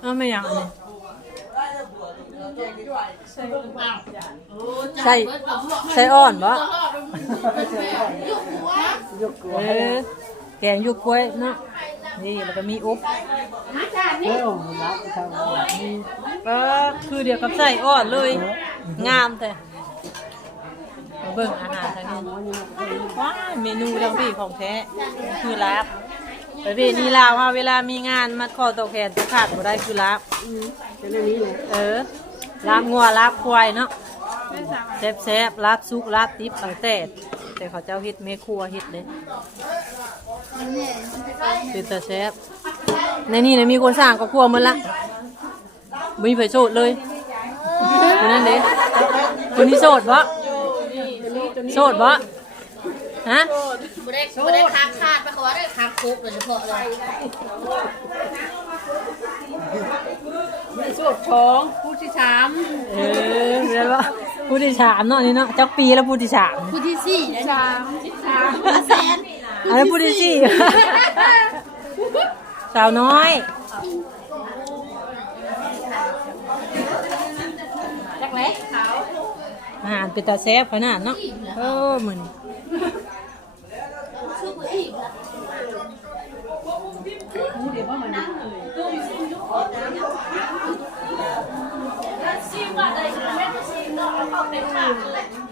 เออไม่อยากอันนี้ใส่ใส่อ่อนบ่เออแกงยุกกล้วยเนาะนี่แล้วก็มีอบเอ้ารับทางก็คือเดียวกับใส่อ่อนเลย งามแต่มาเบิ่งอาหารทางนี้ว้ายเมนูทั้งพี่ของแท้คือลาบ ประเภทนี้ลาวว่าเวลามีงานมัดคอตกแขนตะขาดบ่ได้คือลาบเป็นอันนี้เลยเออลาบงัวลาบควายเนาะแซ่บแซ่บๆลาบซุกลาบติบตั้งแต่แต่เขาเจ้าเฮ็ดเมครัวเฮ็ดเลยเป็นแต่แซ่บในนี่นะมีคนสร้างก็ครัวหมันละบ่มีไผโสดเลยคนนั้นเด้คนนี้โสดบ่โสดบ่ ฮะบ่ได้บ่ได้ค้างคาดไปเขาว่าได้ค้างคุกโดยเฉพาะเลยสูตรของผู้ที่สามเออเรียกว่าผู้ที่สามเนาะนี่เนาะจักปีแล้วผู้ที่สามผู้ที่สี่นะสามสิบสามแสนอันนั้นผู้ที่สี่สาวน้อยจักเล็กอาหารเป็นตาแซ่บขนาดเนาะเออเหมือนคือผู้อีกละ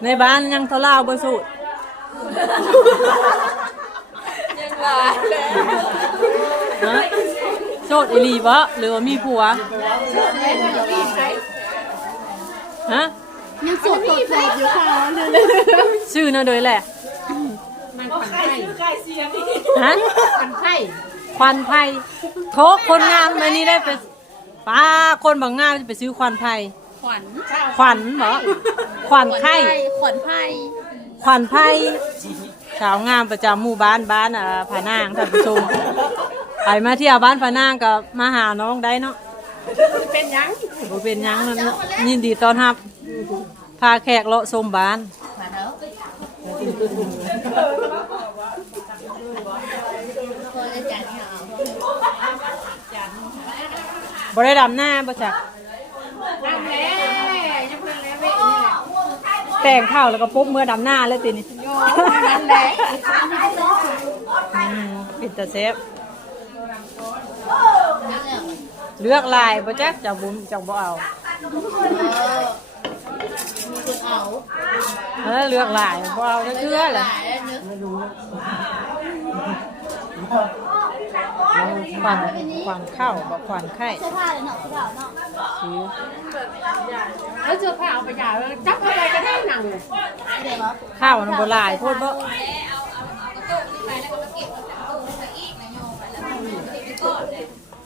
ในบ้านยังเท่าเล่าบ่สูตรยังหลายแล้วฮะโสดอีหลีบ่หรือว่ามีผัวฮะยังสูตรโสดโสดอยู่ค่ะชื่อเนาะโดยแหละ มันขันไข่ฮะขันไข่ควันไผ่โทกคนงามอันนี้ได้ไปป้าคนบางงามจะไปซื้อควันไผ่ขวัญขวัญบ่ขวัญไข่ ขวัญไผ่ขวัญไผ่สาวงามประจำหมู่บ้านบ้านอ่าผานางท่านผู้ชมไปมาเที่ยวบ้านผานางก็มาหาน้องได้เนาะเป็นยังบ่เป็นหยังนั่นเนาะยินดีต้อนรับพาแขกเลาะชมบ้านมาเถอะ คนละจานเนี่ยเอบ่ได้ดำหน้าบ่จักนั่งแล้วยังเพิ่งแล้วเว้ยนี่แหละแต่งข้าวแล้วก็ปุ๊บเมื่อดำหน้าเลยตินี่นั่นแหละอืมป็นตาแซ่บนั่นเลือกลายบ่จักจักบุญจักบ่เอา เออ เอาเออเลือกลายบ่เอาได้เชื่อหแหละลายแล้วเนื้อขวัญขวัญข้าวบ่ขวัญไข่เสื้อผ้าเลยเนาะผู้สาวเนาะซื้อแล้วเสื้อผ้าเอาไปยาแล้วจับอะไรก็ได้หนังเดี๋ยวว่าข้าวมันบ่หลายโพดบ่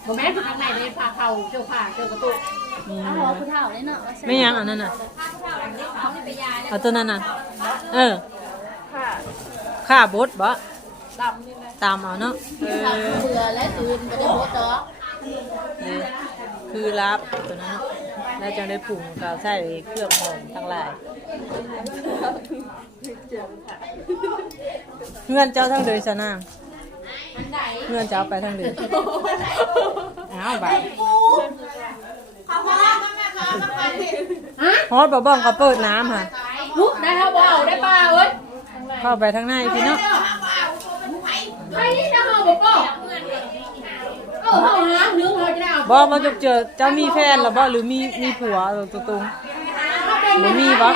ผมแม่ทางไหนได้พาเขาเจ้าผ้าเจ้ากระตุกมีเอาหัวผู้เฒ่าเลยเนาะไม่ยังอันนั้นน่ะเอาตัวนั้นน่ะ เออข้าบดบ่ดำนี่แหละตามเอาเนาะเอเอเบื่อและตื่นไม่ได้โบดอกนี่คือรับตัวนั้นเนาะแล้วจะได้ปรุงกับใส่เครื่องหอมทั้งหลายเงื่อนเจ้าทั้งเดยสนาง เงื่อนเจ้าไปทั้งเดยอ้าวไปฮอดบ่บ้องก็เปิดน้ำค่ะลุกได้ครับบ่เอาได้ป่าเอ้ยเข้าไปทางในพี่เนาะไปนี่นะเอาบ่ป่เออเอาหาเนื้อเราจะได้เอาบ่มาจุกเจอเจ้ามีแฟนหรือบ่หรือมีมีผัวเออตัวตรงบ่มีบ่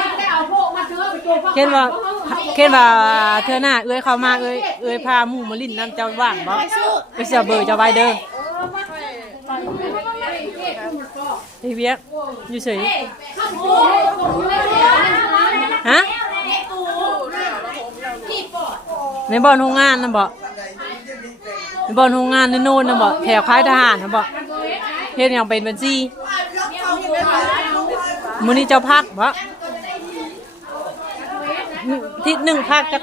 เจอไปโจมเห็นว่าเห็นว่าเธอหน้าเอ้ยเข้ามาเอ้ยเอ้ยพาหมู่มาลิ้นน้ำเจ้าว่างบ่ไปเสียเบอร์เจ้าไว้เด้อพี่เวียกอยู่เฉยฮะในบ่อนโรงงานน่ะบ่ในบ่อนโรงงานในโน่นน่ะบ่แถวค่ายทหารน่ะบ่เฮ็ดหยังเป็นบัญชีมื้อนี้เจ้าพักบ่ ทิศหนึ่งพักจัก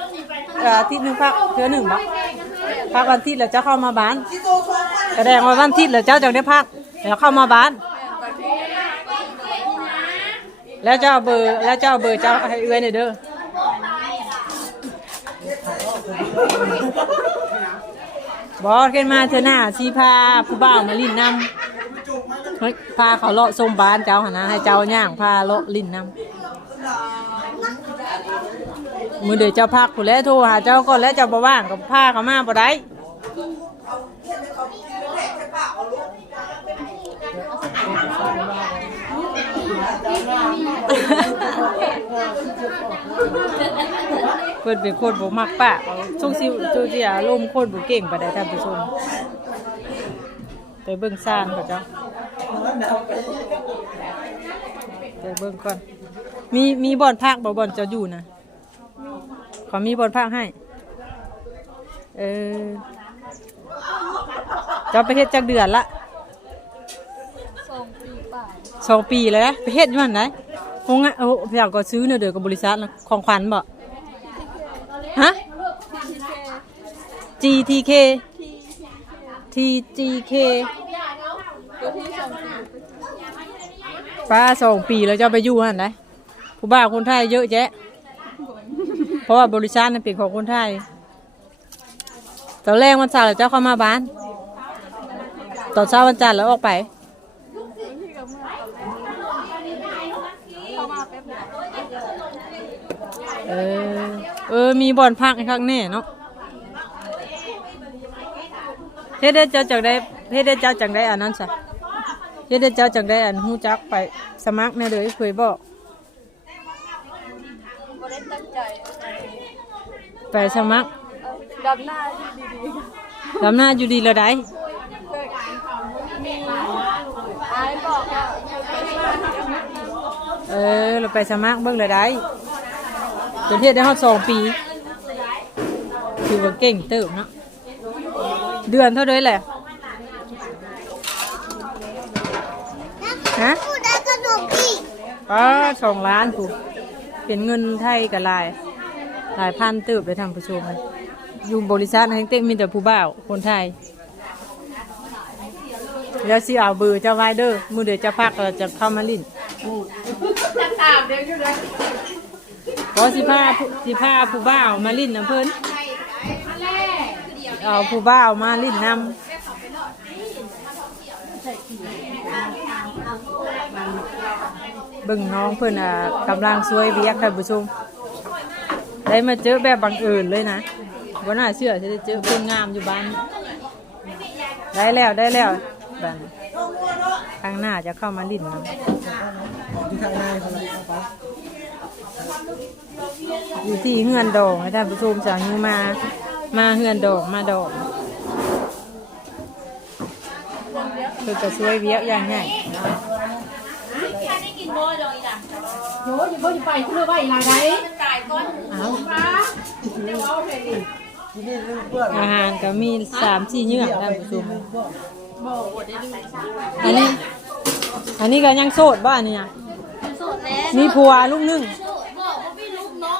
เอ่อทิศหนึ่งพักเทื่อหนึ่งบ่พักวันทิตย์แล้วเจ้าเข้ามาบ้านแสดงว่าวันทิตย์แล้วเจ้าจังได้พักแล้วเข้ามาบ้าน แล้วเจ้าเบอร์แล้วเจ้าเบอร์เจ้าให้เอื้อยหน่อยเด้อบอกขึ้นมาเธอหน้าชีพาผู้บ่าวมาลิ้นนำเฮ้ยพาเขาเลาะส้มบ้านเจ้าหนนะให้เจ้าย่างพาเลาะลิ้นน้ำ มือเดี๋ยวเจ้าพักผู้แล้วโทรหาเจ้าก่อนแล้วเจ้าบ่ว่างกับพาเขามาบ่ได้เพิ่นเป็นคนบ่มักปะช่วงสิช่วงสิอารมณ์คนบ่เก่งปานใดท่านผู้ชมไปเบิ่งซ่านก่อนเจ้าไปเบิ่งก่อนมีมีบ่อนภาคบ่บ่อนจะอยู่นะ ขอมีบ่อนภาคให้ เออเจ้าไปเฮ็ดจักเดือนละสองปีแล้วนะไปเฮ็ดอยู่หั่นไหนโรงงานโอ้อยากก็ซื้อเนอะเด้อกับบริษัทนะของขวัญบ่ฮะ GTK TGK ป้าสองปีแล้วจะไปอยู่หันไหนผู้บ่าวคนไทยเยอะแยะเพ ราะว่าบริษัทนั้นเป็นของคนไทยตอนแรกวันเสาร์แล้วเจ้าเข้ามาบ้านตอนเช้าวันจันทร์แล้วออกไปเออเออ มีบอลพักข้างแน่เนาะเฮ็ดได้เจ้าจังได้เฮ็ดได้เจ้าจังได้อันนั้นซะเฮ็ดได้เจ้าจังได้อันฮู้จักไปสมัครแน่เลยเคยบอก ไปสมัครดำหน้าที่ดีลำหน้าอยู่ดีแล้วได้ๆอายบอกว่าเออเราไปสมัครเบิ่งเลยได้จนเฮ็ดได้ฮอดสองปีถือว่าเก่งเติบเนาะเดือนเท่าไดแหละฮะพูดได้ขนมพี่ป้าสองล้านกูเป็นเงินไทยกับลาย หลายพันเติบไปทำประชุมอยู่บริษัทแห่งเต็มมีแต่ผู้บ่าวคนไทย แล้วสิเอาเบอร์เจ้าไว้เด้อมือเดี๋ยวจะพักเราจะเข้ามาลิ้นตามเด็กอยู่เลยเพราะสิพาผู้สิพาผู้บ่าวมาลิ้นนะเพิ่นเอาผู้บ่าวมาลิ้นนำเบิ่งน้องเพิ่นอะกำลังสวยเวียกท่านผู้ชม ได้มาเจอแบบบังเอิญเลยนะวันน่าเชื่อจะได้เจอคนงามอยู่บ้าน ได้แล้วได้แล้วบ้านข้างหน้าจะเข้ามาลิ้นนะที่ทางในเขาอยู่ที่เฮือนดองให้ท่านผู้ชมจากยูมา มาเฮือนดองมาดองเพื่อจะช่วยเวียกอย่างไงโยอย่าเพิ่ไปคุณเลยว่าอีหลาไดเอาป้าเดี๋ยวเอาเลยดิที่นี่เรื่องเพื่อนอาหารก็มีสามสี่เนื้อท่านผู้ชมอันนี้ อันนี้ก็ยังโสดบ้านนี่นะสุดแล้วมีผัวลูกหนึงบอกว่าพี่ลูกน้อ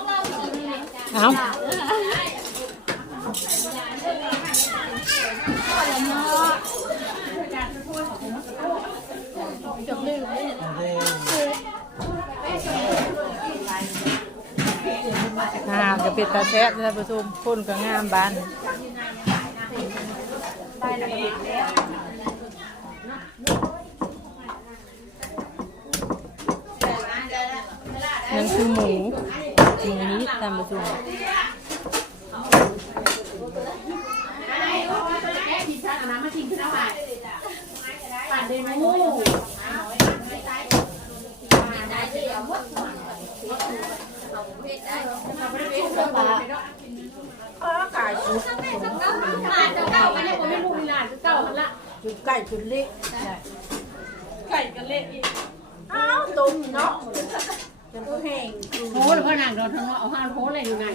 งาสิเอาอาหารก็เป็นตาแซ่บท่านผู้ชมคนก็งามบานนั่นคือหมูหมูนี้ตามประชุมป่นเดนูมาจะเก้ากันเนี่ยผมไม่รู้จุดใกล้จุดเล็กโหหรือพ่อนางโดนทั้งเอาห้าโหเลยอยู่ไหน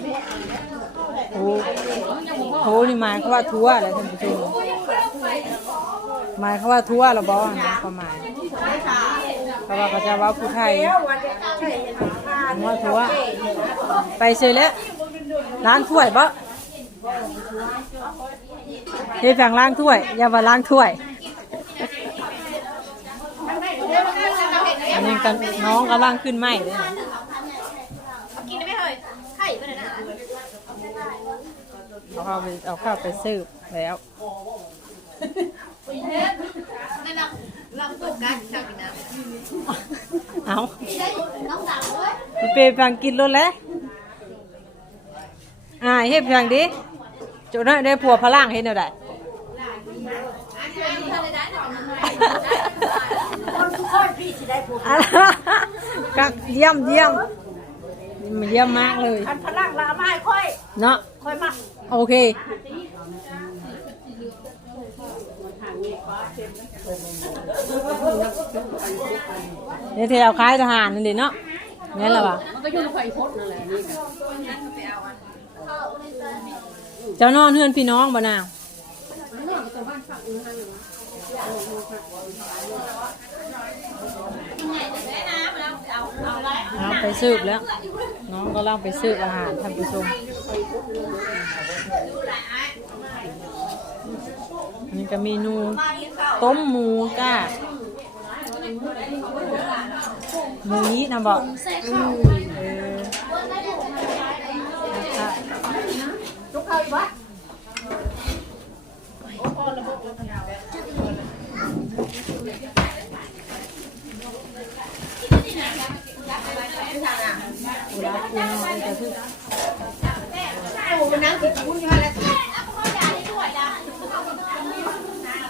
โอ้โหนี่หมายเขาว่าทั่วอะไรท่านผู้ชมหมายเขาว่าทั่วเราบอกนะความหมายเพราว่าเขาจะเว่าผู้ไทย ว่าทั่วไปเสร็จแล้วร้านถ้วยปะเฮ้ยฝั่งล้างถ้วย อย่ามาล้างถ้วยอันนี้กันน้องกำลังขึ้นไหมเลยนะกินได้ไหมเฮ้ยไข่ไปไหนนะเอาข้าวไปเอาข้าวไปซื้อแล้วนั่นนะเราว่าโฟกัสข้าวกินน้เอาำได้น้องสาว เว้ยพี่เปย์ฟังกินรถแล้วอ่าเฮ็ดเพียงดิจุดนั้นได้ผัวพลังเฮ็นวใดคนทุกคนพี่สิได้กักเยี่ยมเยี่ยมมันเยี่ยมมากเลยคันพลังละมาให้ค่อยเนาะค่อยมาโอเคเนี่ยเทเอาคล้ายทหารนั่นดิเนาะ นและวะมันก็อยู่ในไฟพดนั่นแหละนี่ก็เจ้านอนเฮือนพี่น้องบ่นางเอาไปสืบแล้ว น้องก็ล่างไปสืบอาหารท่านผู้ชมอันนี้ก็เมนูต้มหมูก้า หมูนี้นะบอกเออนะคะทุกเข้าอีกวะ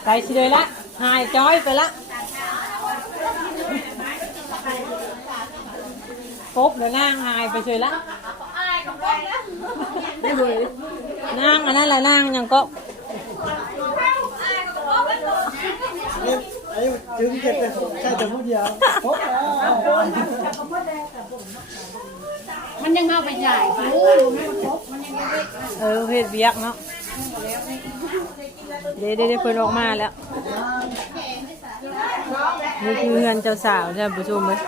ไปสิเลยละหายจ้อยไปละ ปุ๊บเดี๋ยวนางหายไปเฉยละนางอันนั้นแหละนางยังก็นี่ไอ้ถึงเก็บแต่ใช่แต่ผู้เดียวพบแล้วมันยังเอาไปใหญ่ไปเออเพศเบียกเนาะเดี๋ยวเดี๋ยวเดี๋ยวเพิ่นออกมาแล้วนี่คือเงินเจ้าสาวท่านผู้ชมเลย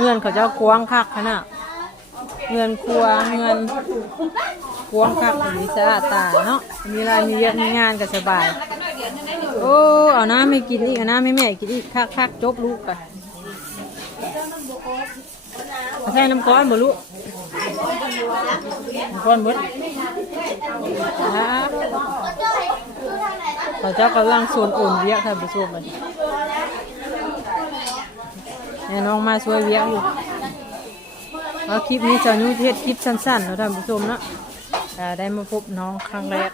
เงินเขาเจ้ากวางคักขนาดเงินครัวเงินกวางคักมีสะอาดตาเนาะมีรายมีเยอะมีงานก็สบาย โอ้เอาน้ำไม่กินอีกเอาน้ำไม่แม่กินอีกคักคักจบลูกกันเอาใส่น้ำก้อนบ่ลูกน้ำก้อนเบดครับเขาเจ้ากำลังส่วนโอนเวียกท่านผู้ชมเลย แน่น้องมาช่วยเวียกอยู่เอาคลิปนี้จะนุ่เทศคลิปสั้นๆนะท่านผู้ชมเนาะอ่ได้มาพบน้องครั้งแรก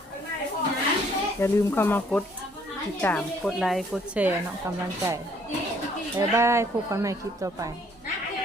อย่าลืมเข้ามากดติดตาม กดไลค์ กดแชร์น้องกำลังใจบ๊ายบายพบกันใหม่คลิปต่อไป